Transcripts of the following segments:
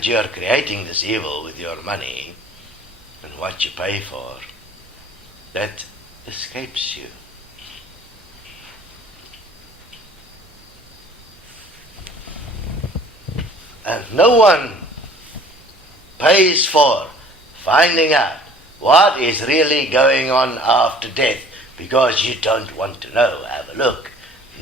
that you are creating this evil with your money and what you pay for, that escapes you. And no one pays for finding out what is really going on after death because you don't want to know. Have a look.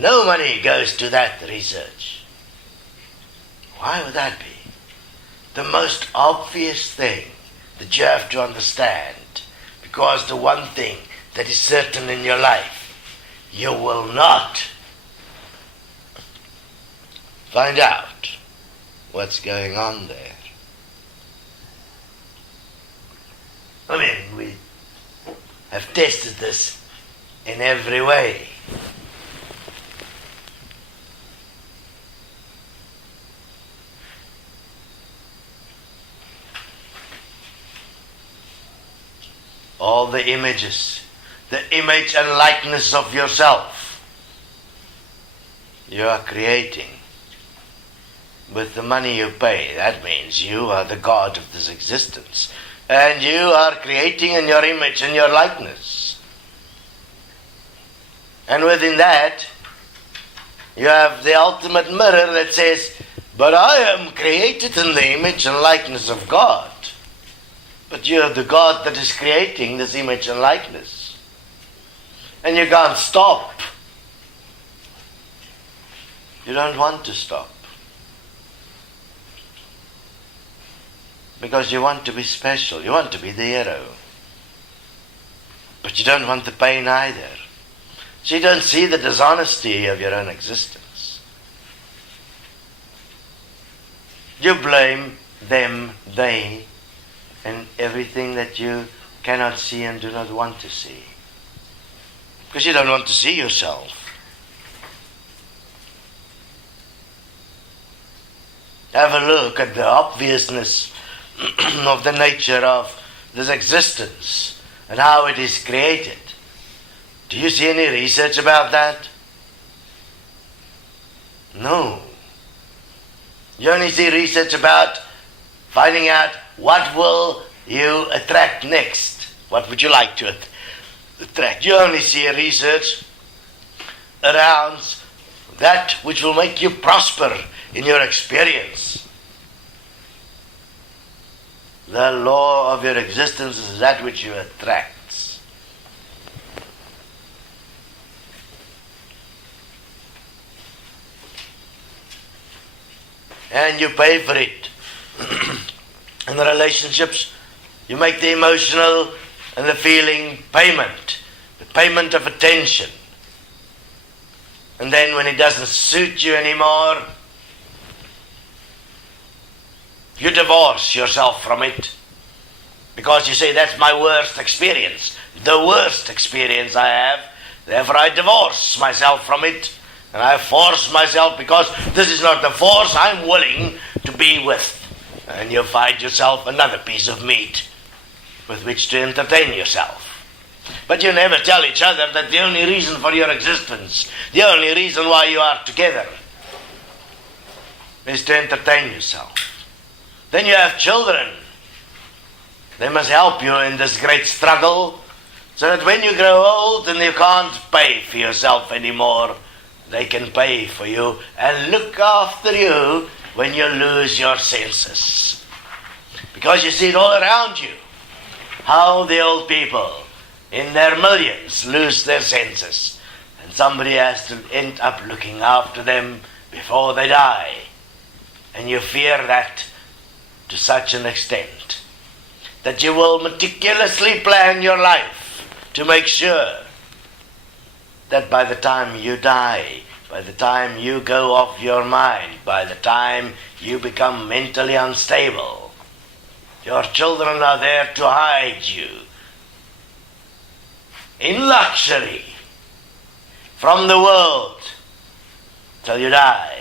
No money goes to that research. Why would that be? The most obvious thing that you have to understand, because the one thing that is certain in your life, you will not find out what's going on there. I mean, we have tested this in every way. All the images, the image and likeness of yourself, you are creating with the money you pay. That means you are the God of this existence. And you are creating in your image and your likeness. And within that, you have the ultimate mirror that says, but I am created in the image and likeness of God. But you are the God that is creating this image and likeness. And you can't stop. You don't want to stop. Because you want to be special. You want to be the hero. But you don't want the pain either. So you don't see the dishonesty of your own existence. You blame them, they, and everything that you cannot see and do not want to see. Because you don't want to see yourself. Have a look at the obviousness of the nature of this existence and how it is created. Do you see any research about that? No. You only see research about finding out what will you attract next. What would you like to attract? You only see research around that which will make you prosper in your experience. The law of your existence is that which you attract. And you pay for it. In the relationships, you make the emotional and the feeling payment. The payment of attention. And then when it doesn't suit you anymore, you divorce yourself from it. Because you say, that's my worst experience. The worst experience I have. Therefore I divorce myself from it. And I force myself because this is not the force I'm willing to be with. And you find yourself another piece of meat with which to entertain yourself. But you never tell each other that the only reason for your existence, the only reason why you are together, is to entertain yourself. Then you have children. They must help you in this great struggle, so that when you grow old and you can't pay for yourself anymore, they can pay for you and look after you when you lose your senses. Because you see it all around you, how the old people in their millions lose their senses, and somebody has to end up looking after them before they die. And you fear that to such an extent that you will meticulously plan your life to make sure that by the time you die, by the time you go off your mind, by the time you become mentally unstable, your children are there to hide you in luxury from the world till you die.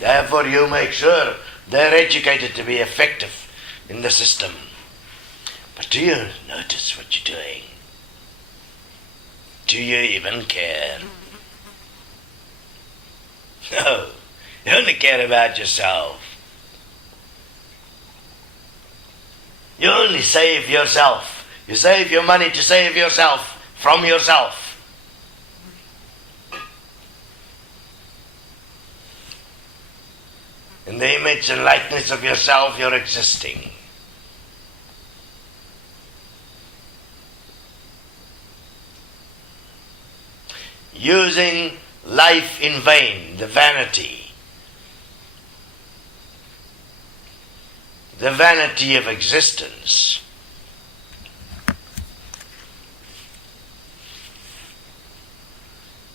Therefore you make sure they're educated to be effective in the system. But do you notice what you're doing? Do you even care? No. You only care about yourself. You only save yourself. You save your money to save yourself from yourself. In the image and likeness of yourself, you're existing. Using life in vain, the vanity of existence.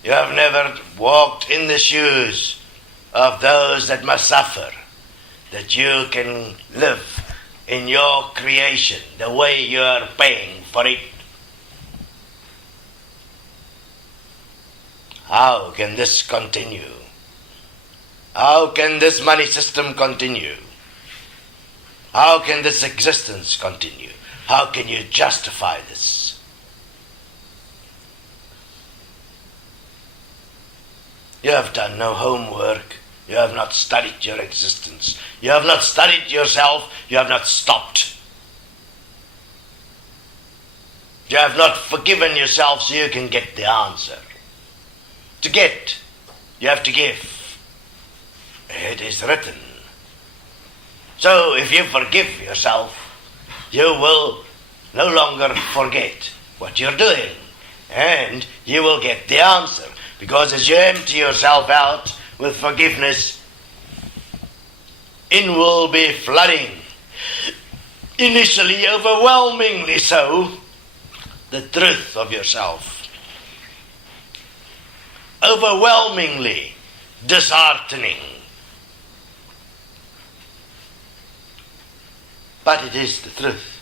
You have never walked in the shoes of those that must suffer, that you can live in your creation the way you are paying for it. How can this continue? How can this money system continue? How can this existence continue? How can you justify this? You have done no homework. You have not studied your existence. You have not studied yourself. You have not stopped. You have not forgiven yourself so you can get the answer. To get, you have to give. It is written. So if you forgive yourself, you will no longer forget what you're doing. And you will get the answer. Because as you empty yourself out with forgiveness, in will be flooding. Initially, overwhelmingly so, the truth of yourself. Overwhelmingly disheartening. But it is the truth.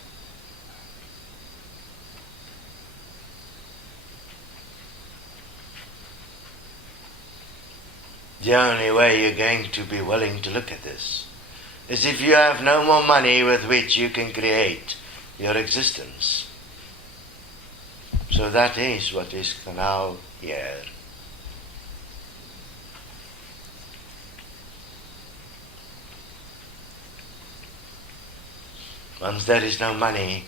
The only way you're going to be willing to look at this is if you have no more money with which you can create your existence. So that is what is now here. Once there is no money,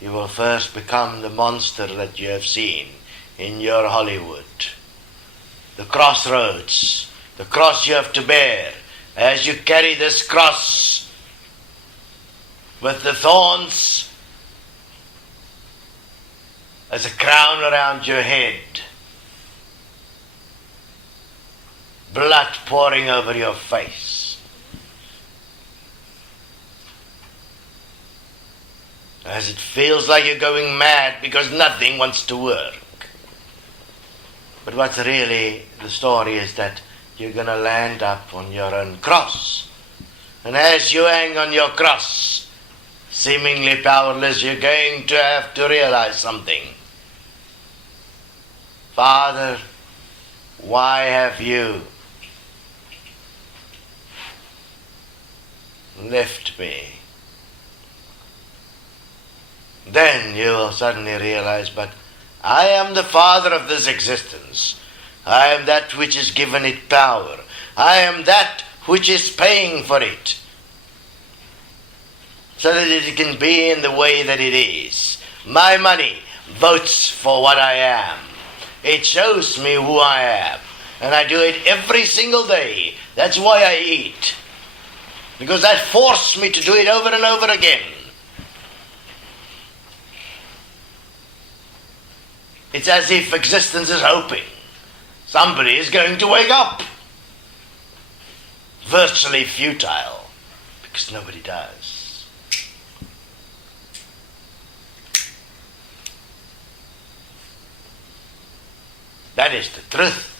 you will first become the monster that you have seen in your Hollywood. The crossroads, the cross you have to bear. As you carry this cross with the thorns as a crown around your head, blood pouring over your face. As it feels like you're going mad because nothing wants to work. But what's really the story is that you're going to land up on your own cross. And as you hang on your cross, seemingly powerless, you're going to have to realize something. Father, why have you left me? Then you will suddenly realize, but I am the father of this existence. I am that which has given it power. I am that which is paying for it, so that it can be in the way that it is. My money votes for what I am. It shows me who I am. And I do it every single day. That's why I eat. Because that forced me to do it over and over again. It's as if existence is hoping somebody is going to wake up. Virtually futile, because nobody does. That is the truth.